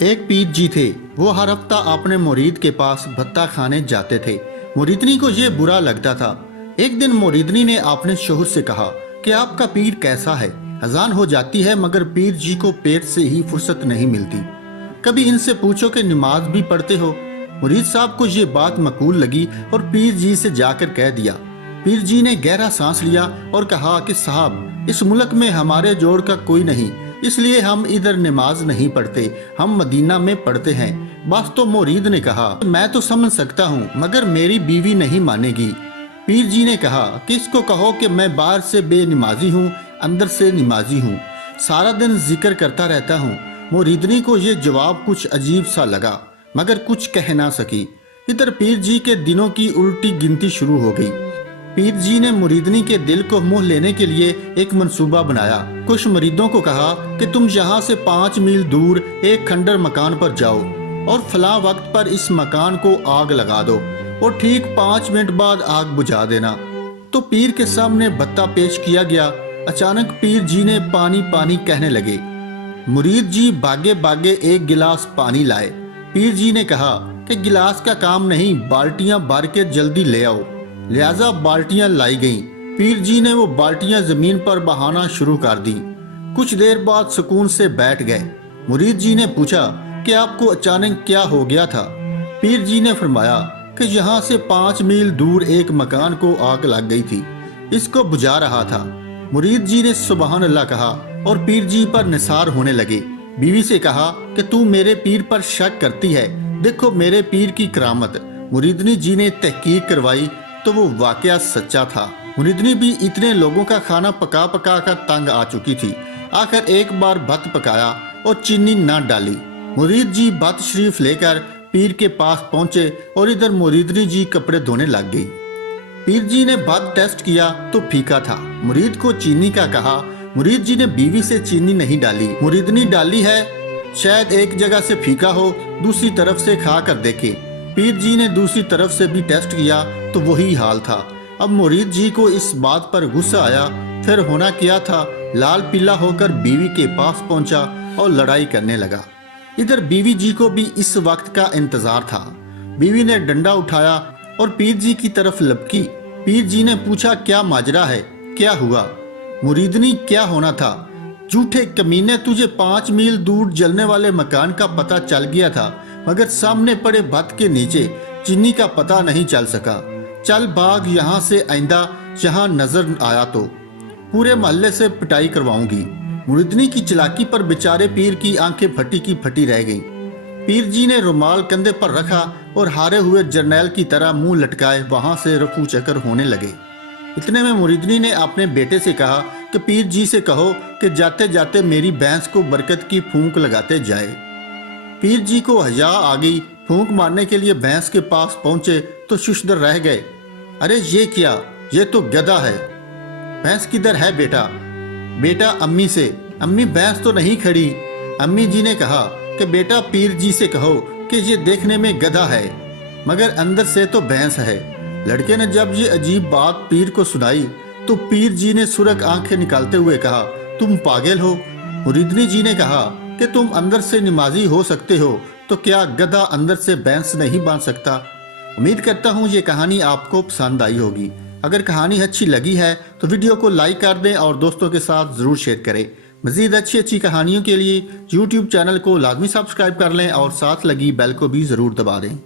एक पीर जी थे। वो हर हफ्ता अपने मुरीद के पास भत्ता खाने जाते थे। मुरीदनी को ये बुरा लगता था। एक दिन मुरीदनी ने अपने शोहर से कहा कि आपका पीर कैसा है। अजान हो जाती है मगर पीर जी को पेट से ही फुर्सत नहीं मिलती। कभी इनसे पूछो कि नमाज भी पढ़ते हो। मुरीद साहब को ये बात मकबूल लगी और पीर जी से जाकर कह दिया। पीर जी ने गहरा सांस लिया और कहा कि साहब, इस मुल्क में हमारे जोड़ का कोई नहीं, इसलिए हम इधर नमाज नहीं पढ़ते, हम मदीना में पढ़ते हैं। बस तो मुरीद ने कहा, मैं तो समझ सकता हूँ मगर मेरी बीवी नहीं मानेगी। पीर जी ने कहा कि इसको कहो कि मैं बाहर से बेनमाजी हूँ, अंदर से नमाजी हूँ, सारा दिन जिक्र करता रहता हूँ। मुरीदनी को ये जवाब कुछ अजीब सा लगा मगर कुछ कह ना सकी। इधर पीर जी के दिनों की उल्टी गिनती शुरू हो गई। पीर जी ने मुरीदनी के दिल को मोह लेने के लिए एक मंसूबा बनाया। कुछ मुरीदों को कहा कि तुम यहाँ से 5 मील दूर एक खंडर मकान पर जाओ और फला वक्त पर इस मकान को आग लगा दो और ठीक 5 मिनट बाद आग बुझा देना। तो पीर के सामने भत्ता पेश किया गया। अचानक पीर जी ने पानी पानी कहने लगे। मुरीद जी भागे भागे एक गिलास पानी लाए। पीर जी ने कहा कि गिलास का काम नहीं, बाल्टियां भर के जल्दी ले आओ। लिहाजा बाल्टियां लाई गईं। पीर जी ने वो बाल्टियां जमीन पर बहाना शुरू कर दी। कुछ देर बाद सुकून से बैठ गए। मुरीद जी ने पूछा कि आपको अचानक क्या हो गया था। पीर जी ने फरमाया कि यहाँ से 5 मील दूर एक मकान को आग लग गई थी, इसको बुझा रहा था। मुरीद जी ने सुबहान अल्लाह कहा और पीर जी पर निसार होने लगे। बीवी से कहा कि तू मेरे पीर पर शक करती है, देखो मेरे पीर की करामत। मुरीदनी जी ने तहकीक करवाई तो वो वाकया सच्चा था। मुरीदनी भी इतने लोगों का खाना पका पका कर तंग आ चुकी थी। आखिर एक बार भत्त पकाया और चीनी न डाली। मुरीद जी भत्त शरीफ लेकर पीर के पास पहुंचे और इधर मुरीदनी जी कपड़े धोने लग गई। पीर जी ने भत्त टेस्ट किया तो फीका था। मुरीद को चीनी का कहा। मुरीद जी ने बीवी से चीनी नहीं डाली, मुरीदनी डाली है, शायद एक जगह से फीका हो, दूसरी तरफ से खा कर देखे। पीर जी ने दूसरी तरफ से भी टेस्ट किया तो वही हाल था। अब मुरीद जी को इस बात पर गुस्सा आया। फिर होना क्या था, लाल पीला होकर बीवी के पास पहुंचा और लड़ाई करने लगा। इधर बीवी जी को भी इस वक्त का इंतजार था। बीवी ने डंडा उठाया और पीर जी की तरफ लपकी। पीर जी ने पूछा, क्या माजरा है, क्या हुआ? मुरीदनी, क्या होना था? झूठे कमीने, तुझे 5 मील दूर जलने वाले मकान का पता चल गया था मगर सामने पड़े भत्त के नीचे चीनी का पता नहीं चल सका। चल भाग यहाँ से, आइंदा जहाँ नजर आया तो पूरे मोहल्ले से पिटाई करवाऊंगी। मुरीदनी की चालाकी पर बेचारे पीर की आंखें फटी की फटी रह गईं। पीर जी ने रुमाल कंधे पर रखा और हारे हुए जर्नैल की तरह मुंह लटकाए वहां से रफू चक्कर होने लगे। इतने में मुरीदनी ने अपने बेटे से कहा कि पीर जी से कहो कि जाते जाते मेरी भैंस को बरकत की फूंक लगाते जाए। पीर जी को हया आ गई। फूंक मारने के लिए भैंस के पास पहुंचे तो शुशदर रह गए। अरे ये क्या, ये तो गधा है। भैंस किधर है बेटा? बेटा अम्मी से। अम्मी, भैंस तो नहीं खड़ी। अम्मी जी ने कहा कि बेटा पीर जी से कहो कि ये देखने में गधा है मगर अंदर से तो भैंस है। लड़के ने जब ये अजीब बात पीर को सुनाई तो पीर जी ने सुरख आंखें निकालते हुए कहा, तुम पागल हो। मुरीदनी जी ने कहा कि तुम अंदर से नमाजी हो सकते हो तो क्या गधा अंदर से भैंस नहीं बन सकता? उम्मीद करता हूँ ये कहानी आपको पसंद आई होगी। अगर कहानी अच्छी लगी है तो वीडियो को लाइक कर दें और दोस्तों के साथ जरूर शेयर करें। मजीद अच्छी कहानियों के लिए YouTube चैनल को लाजमी सब्सक्राइब कर लें और साथ लगी बेल को भी जरूर दबा दें।